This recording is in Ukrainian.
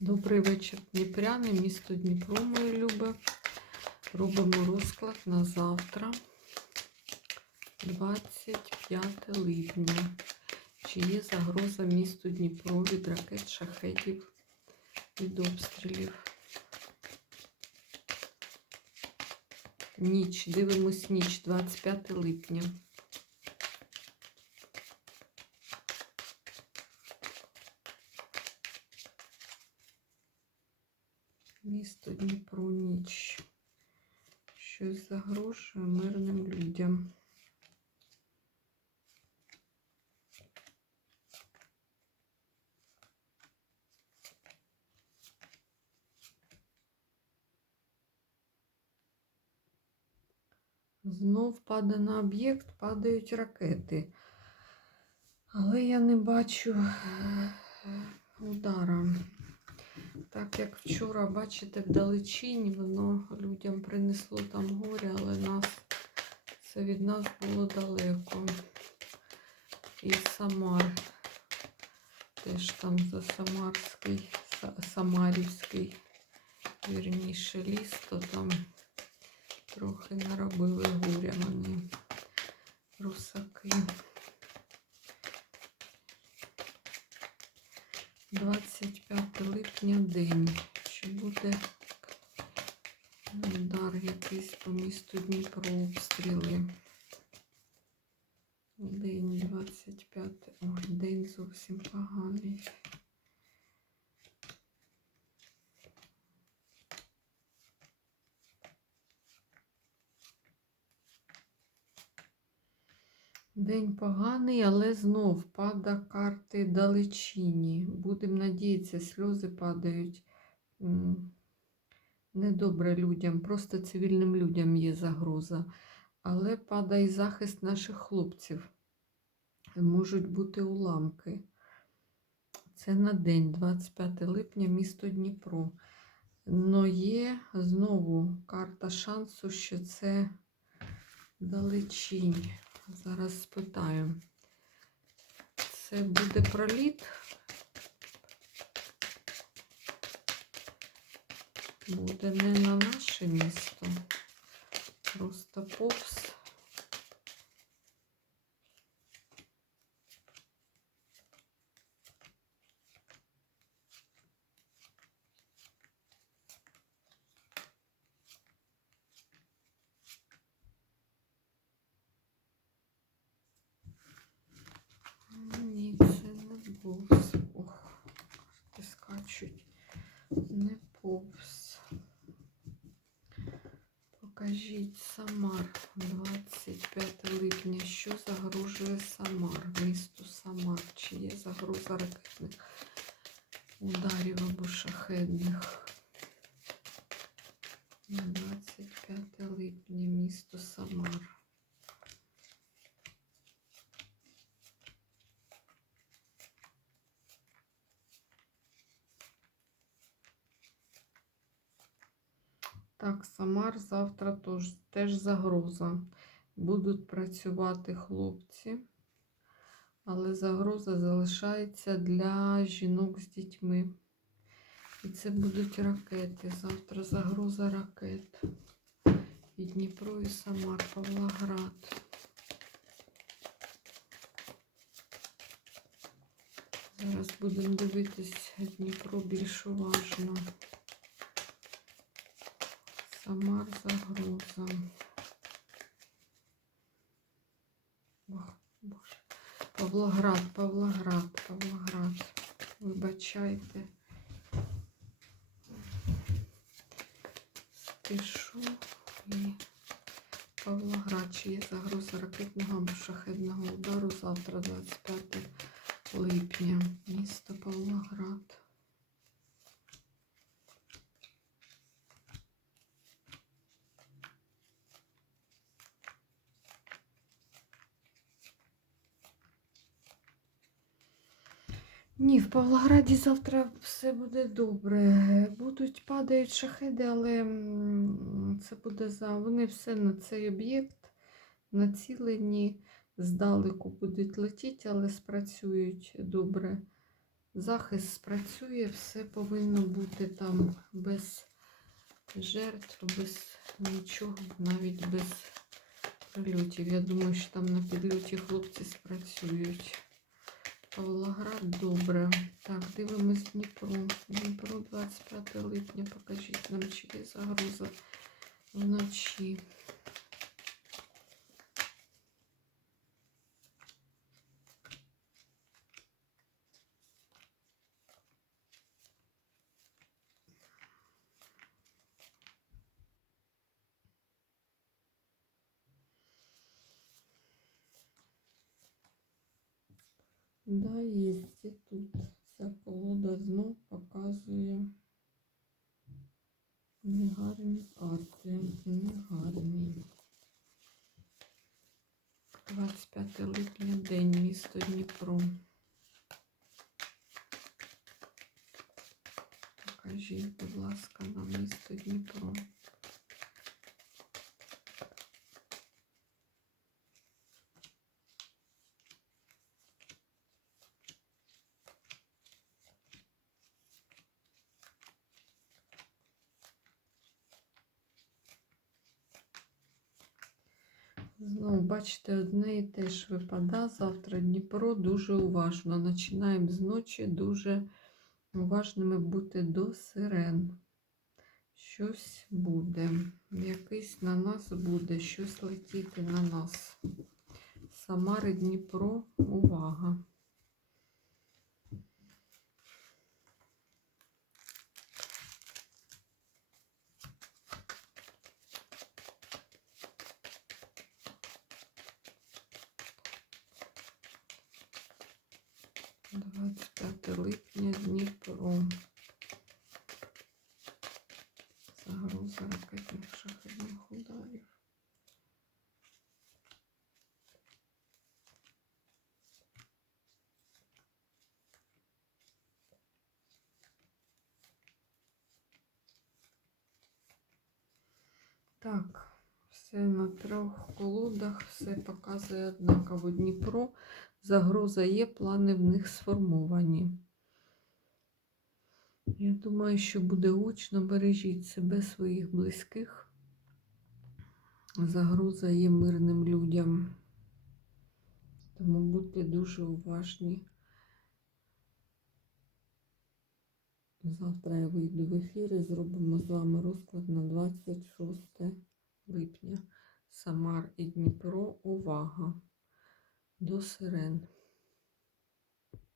Добрий вечір, Дніпряни, місто Дніпро, моє любе. Робимо розклад на завтра, 25 липня. Чи є загроза місту Дніпро від ракет, шахетів, від обстрілів? Ніч, дивимось ніч, 25 липня. Місто Дніпро ніч. Щось загрожує мирним людям. Знов падає на об'єкт, падають ракети. Але я не бачу е, удара. Так як вчора, бачите, вдалечінь, воно людям принесло там горе, але нас це від нас було далеко. І Самар. Теж там за Самарський, Самарівський, вірніше, ліс, то там трохи наробили горя вони русаки. 25 липня день. Чи буде удар якийсь по місту Дніпро обстріли? День 25. Ой, день зовсім поганий. День поганий, але знов пада карти далечині. Будемо надіятися, сльози падають. Недобре людям, просто цивільним людям є загроза. Але падає захист наших хлопців. Можуть бути уламки. Це на день, 25 липня, місто Дніпро. Но є знову карта шансу, що це далечінь. Зараз спитаю. Це буде проліт. Буде не на наше місто. Просто повз. Ні, це не повз. Ох, карти скачуть. Не повз. Покажіть Самар 25 липня. Що загрожує Самар? Місту Самар. Чи є загроза ракетних ударів або шахетних? 25 липня, місто Самар. Так, Самар завтра тож, теж загроза. Будуть працювати хлопці, але загроза залишається для жінок з дітьми. І це будуть ракети. Завтра загроза ракет. І Дніпро, і Самар, Павлоград. Зараз будемо дивитись Дніпро більш уважно. Самар загроза. Ох, Боже. Павлоград, Павлоград, Павлоград. Вибачайте. Спішу і Павлоград. Чи є загроза ракетного або шахедного удару завтра, 25 липня. Місто Павлоград. Ні, в Павлограді завтра все буде добре. Будуть падають шахеди, але це буде за. Вони все на цей об'єкт націлені, здалеку будуть летіти, але спрацюють добре захист спрацює, все повинно бути там без жертв, без нічого, навіть без прильотів. Я думаю, що там на підльоті хлопці спрацюють. Павлоград добре. Так, дивимось Дніпро. Дніпро 25 липня. Покажіть нам, чи є загроза Да, є тут. Ця колода знов показує негарні карти. Негарні. 25 липня, день, місто Дніпро. Покажіть, будь ласка, нам місто Дніпро. Знову бачите, одне і те ж випада. Завтра Дніпро дуже уважно. Починаємо з ночі дуже уважними бути до сирен. Щось буде. Якийсь на нас буде, щось летіти на нас. Самари Дніпро, увага. 25 липня Дніпро. Загроза ракетних шахетних ударів. Так, все на трьох колодах, все показує однаково. Дніпро, загроза є, плани в них сформовані. Я думаю, що буде гучно, бережіть себе, своїх близьких. Загроза є мирним людям. Тому будьте дуже уважні. Завтра я вийду в ефір і зробимо з вами розклад на 26 липня. Самар і Дніпро. Увага! До сирен.